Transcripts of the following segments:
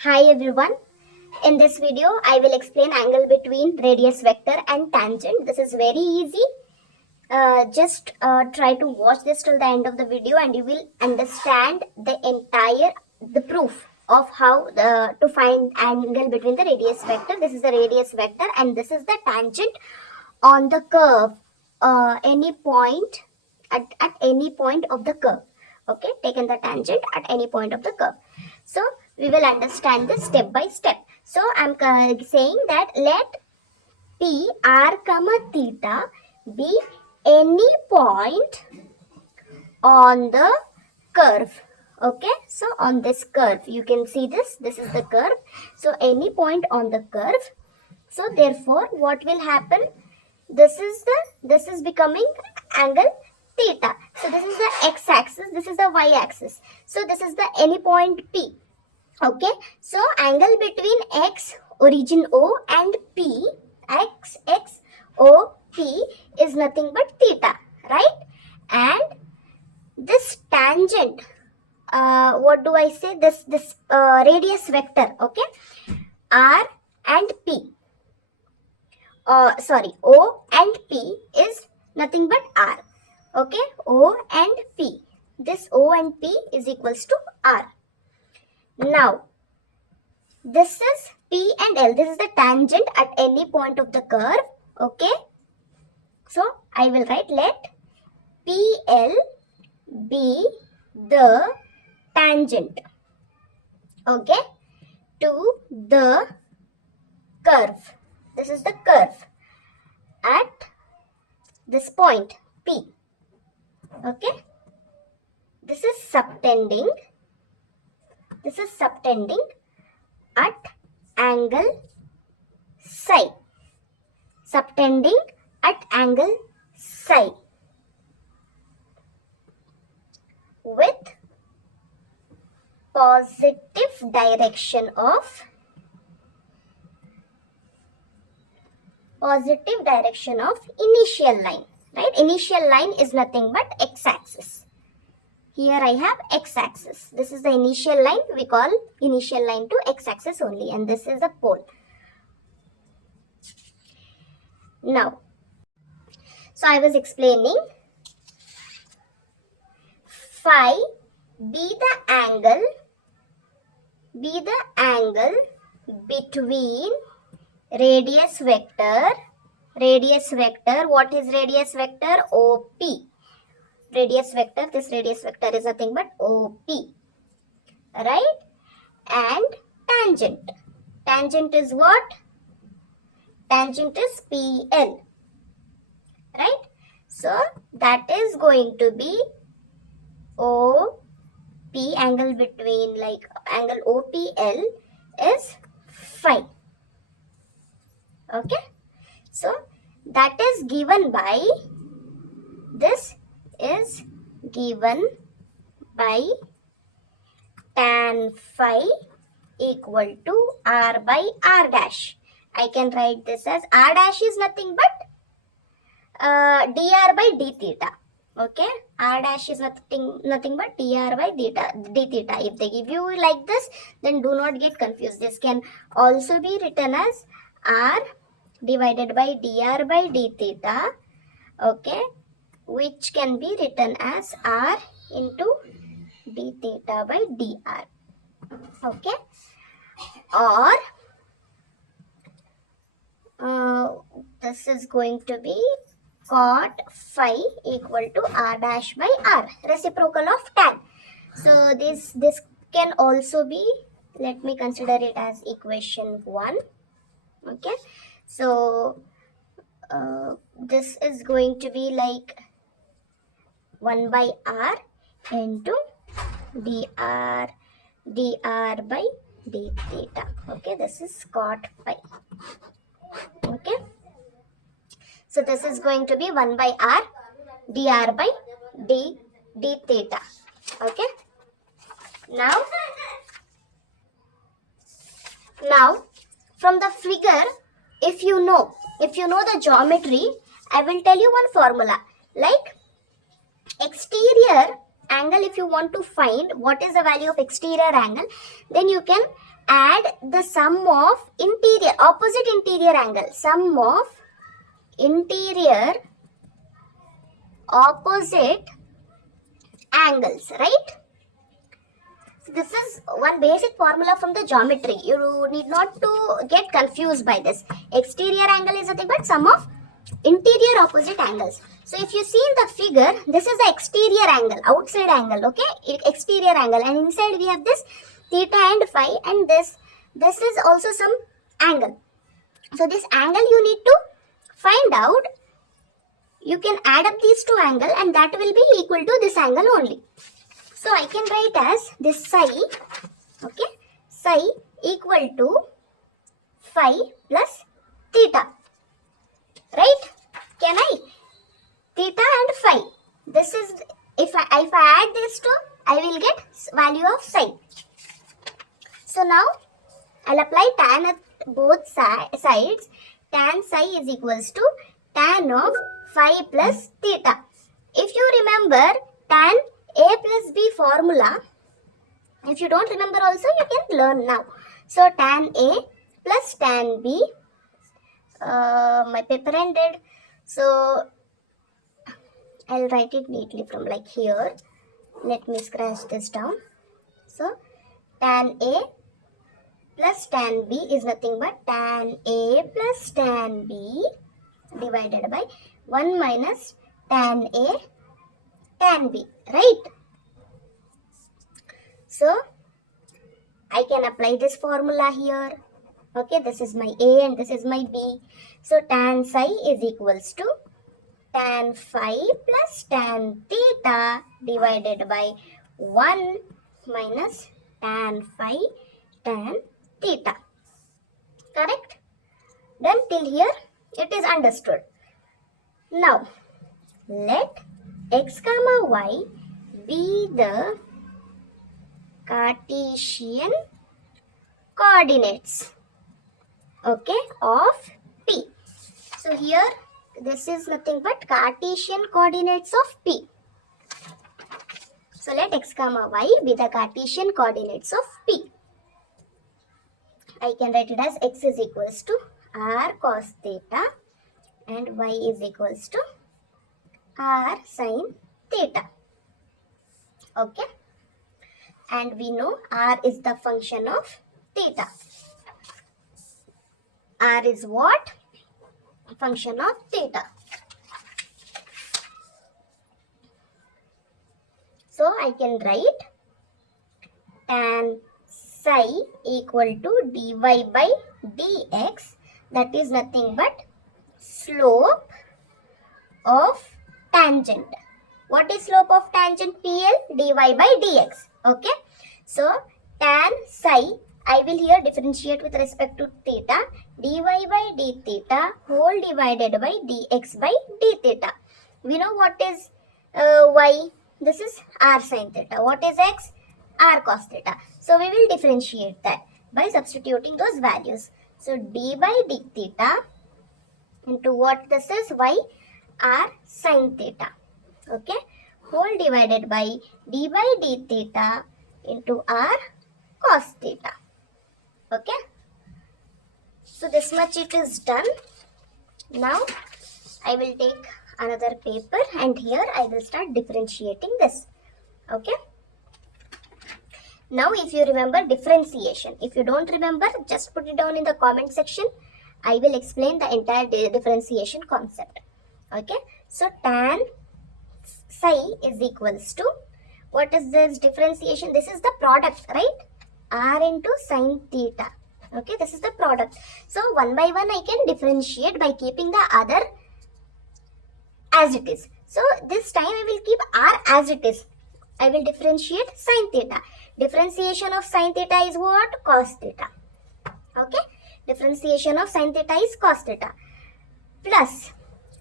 Hi everyone. In this video, I will explain angle between radius vector and tangent. This is very easy. Just try to watch this till the end of the video and you will understand the proof of how to find angle between the radius vector. This is the radius vector and this is the tangent on the curve. Any point at any point of the curve. Okay, taken the tangent at any point of the curve. So we will understand this step by step. So I'm saying that let P r comma theta be any point on the curve. Okay, so on this curve you can see this is the curve. So any point on the curve. So therefore what will happen, this is becoming angle theta. So this is the x-axis, this is the y-axis. So this is the any point P. Okay, so angle between x origin O and P, x O P is nothing but theta, right? And this tangent, what do I say? This radius vector, okay, R and P. O and P is nothing but R. Okay, O and P. This O and P is equals to R. Now, this is P and L. This is the tangent at any point of the curve. Okay. So, I will write let PL be the tangent. Okay. To the curve. This is the curve at this point P. Okay. This is subtending. This is subtending at angle psi. Subtending at angle psi with positive direction of initial line. Right? Initial line is nothing but x-axis. Here I have x-axis. This is the initial line. We call initial line to x-axis only. And this is the pole. Now, so I was explaining phi be the angle between radius vector. What is radius vector? OP. Radius vector, this radius vector is nothing but OP, right? And tangent. Tangent is what? Tangent is PL, right? So that is going to be OP, angle between angle OPL is phi. Okay, so that is given by, this is given by tan phi equal to R by R dash. I can write this as R dash is nothing but dr by d theta. Okay, R dash is nothing but dr by d theta. If they give you like this, then do not get confused. This can also be written as R divided by dr by d theta. Okay, which can be written as R into d theta by dr. Okay, or this is going to be cot phi equal to R dash by R, reciprocal of tan. So this can also be, let me consider it as equation 1. Okay, so this is going to be like 1 by R into dr by d theta. Okay, this is cot phi. Okay, so this is going to be 1 by R dr by d theta. Okay, now from the figure, if you know the geometry, I will tell you one formula. Like exterior angle, if you want to find what is the value of exterior angle, then you can add the sum of opposite interior angle. Sum of interior opposite angles, right? So this is one basic formula from the geometry. You need not to get confused by this. Exterior angle is nothing but sum of interior opposite angles. So if you see in the figure, this is the exterior angle, outside angle, okay? Exterior angle, and inside we have this theta and phi, and this is also some angle. So this angle you need to find out. You can add up these two angles and that will be equal to this angle only. So I can write as this psi, okay? Psi equal to phi plus theta, right? Can I? Theta and phi. This is, if I add these two, I will get value of psi. So now I'll apply tan at both sides. Tan psi is equals to tan of phi plus theta. If you remember tan A plus B formula, if you don't remember also, you can learn now. So tan A plus tan B, my paper ended, so I'll write it neatly from like here. Let me scratch this down. So tan A plus tan B is nothing but tan A plus tan B divided by 1 minus tan A tan B, right? So I can apply this formula here. Okay, this is my A and this is my B. So tan psi is equals to tan phi plus tan theta divided by 1 minus tan phi tan theta. Correct? Then till here it is understood. Now let x comma y be the Cartesian coordinates, okay, of P. So here this is nothing but Cartesian coordinates of P. So let x comma y be the Cartesian coordinates of P. I can write it as x is equals to r cos theta and y is equals to r sin theta. Okay. And we know r is the function of theta. R is what? Function of theta. So I can write tan psi equal to dy by dx, that is nothing but slope of tangent. What is slope of tangent? PL dy by dx. Okay. So tan psi, I will here differentiate with respect to theta, dy by d theta whole divided by dx by d theta. We know what is y. This is r sin theta. What is x? R cos theta. So we will differentiate that by substituting those values. So d by d theta into what this is? Y r sin theta. Okay. Whole divided by d by d theta into r cos theta. Okay. So this much it is done. Now I will take another paper and here I will start differentiating this. Okay. Now if you remember differentiation, if you don't remember, just put it down in the comment section. I will explain the entire differentiation concept. Okay. So tan psi is equals to, what is this differentiation? This is the product, right? R into sin theta. Okay, this is the product. So one by one I can differentiate by keeping the other as it is. So this time I will keep R as it is. I will differentiate sin theta. Differentiation of sin theta is what? Cos theta. Okay, differentiation of sin theta is cos theta. Plus,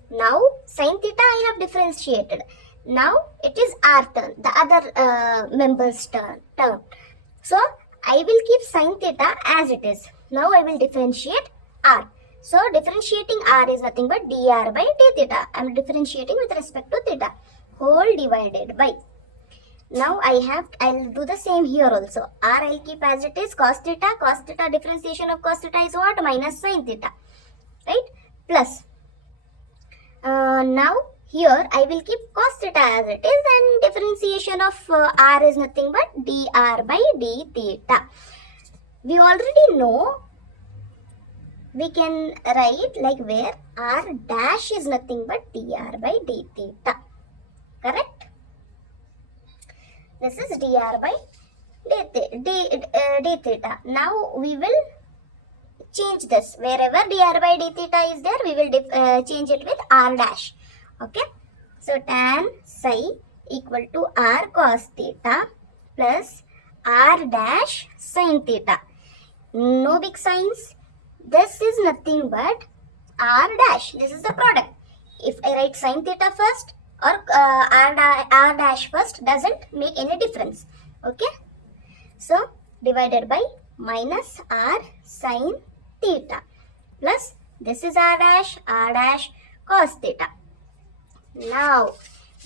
now sin theta I have differentiated. Now it is R term, the other member's term. So I will keep sin theta as it is. Now I will differentiate R. So differentiating R is nothing but dr by d theta. I am differentiating with respect to theta. Whole divided by Now I'll do the same here also. R I'll keep as it is, cos theta differentiation of cos theta is what? Minus sin theta, right? Plus, now here I will keep cos theta as it is, and differentiation of R is nothing but dr by d theta. We already know, we can write like where R dash is nothing but dr by d theta, correct? This is dr by d theta. Now we will change this. Wherever dr by d theta is there, we will change it with r dash. Okay. So tan psi equal to r cos theta plus r dash sin theta. No big signs. This is nothing but r dash. This is the product. If I write sin theta first or r dash first, doesn't make any difference. Okay. So divided by minus r sin theta plus this is r dash cos theta. Now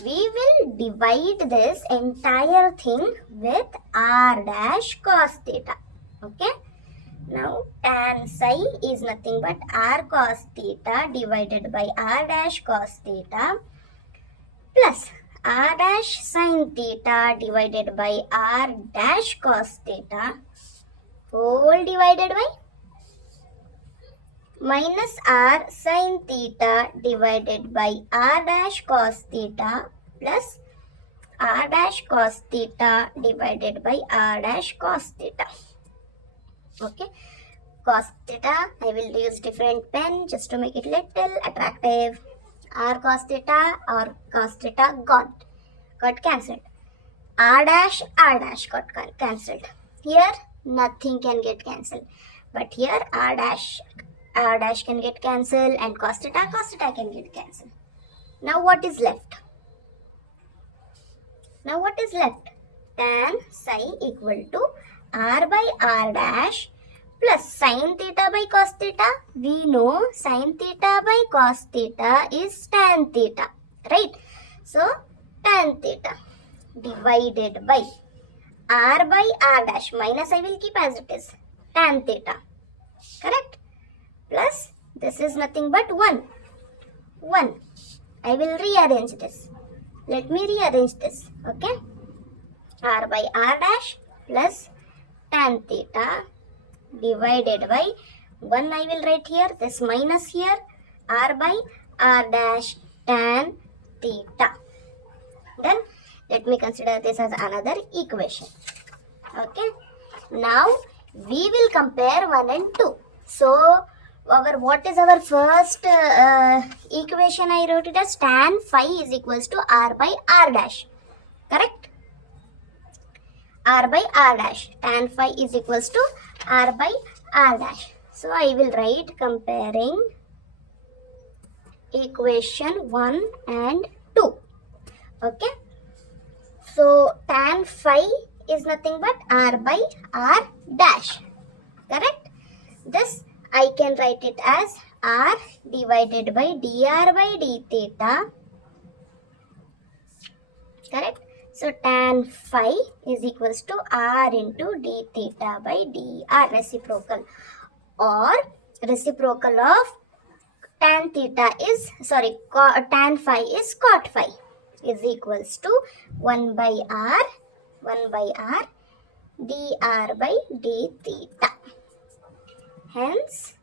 we will divide this entire thing with r dash cos theta. Okay. Now tan psi is nothing but r cos theta divided by r dash cos theta plus r dash sin theta divided by r dash cos theta whole divided by minus r sin theta divided by r dash cos theta plus r dash cos theta divided by r dash cos theta. Okay, cos theta I will use different pen just to make it little attractive. R cos theta or cos theta got cancelled. R dash got cancelled. Here nothing can get cancelled, but here r dash can get cancelled and cos theta can get cancelled. Now what is left? Tan psi equal to r by r dash plus sin theta by cos theta. We know sin theta by cos theta is tan theta, right? So tan theta divided by r by r dash minus I will keep as it is, tan theta, correct? Plus this is nothing but 1. I will rearrange this. Let me rearrange this. Okay, r by r dash plus tan theta divided by 1 I will write here, this minus here, r by r dash tan theta. Then let me consider this as another equation. Okay, now we will compare 1 and 2. So what is our first equation? I wrote it as tan phi is equals to r by r dash, correct? R by r dash, tan phi is equals to r by r dash. So I will write comparing equation 1 and 2. Okay, so tan phi is nothing but r by r dash, correct? This I can write it as r divided by dr by d theta, correct? So tan phi is equals to r into d theta by dr, reciprocal, or reciprocal of tan theta is, tan phi is cot phi, is equals to 1 by r dr by d theta. Hence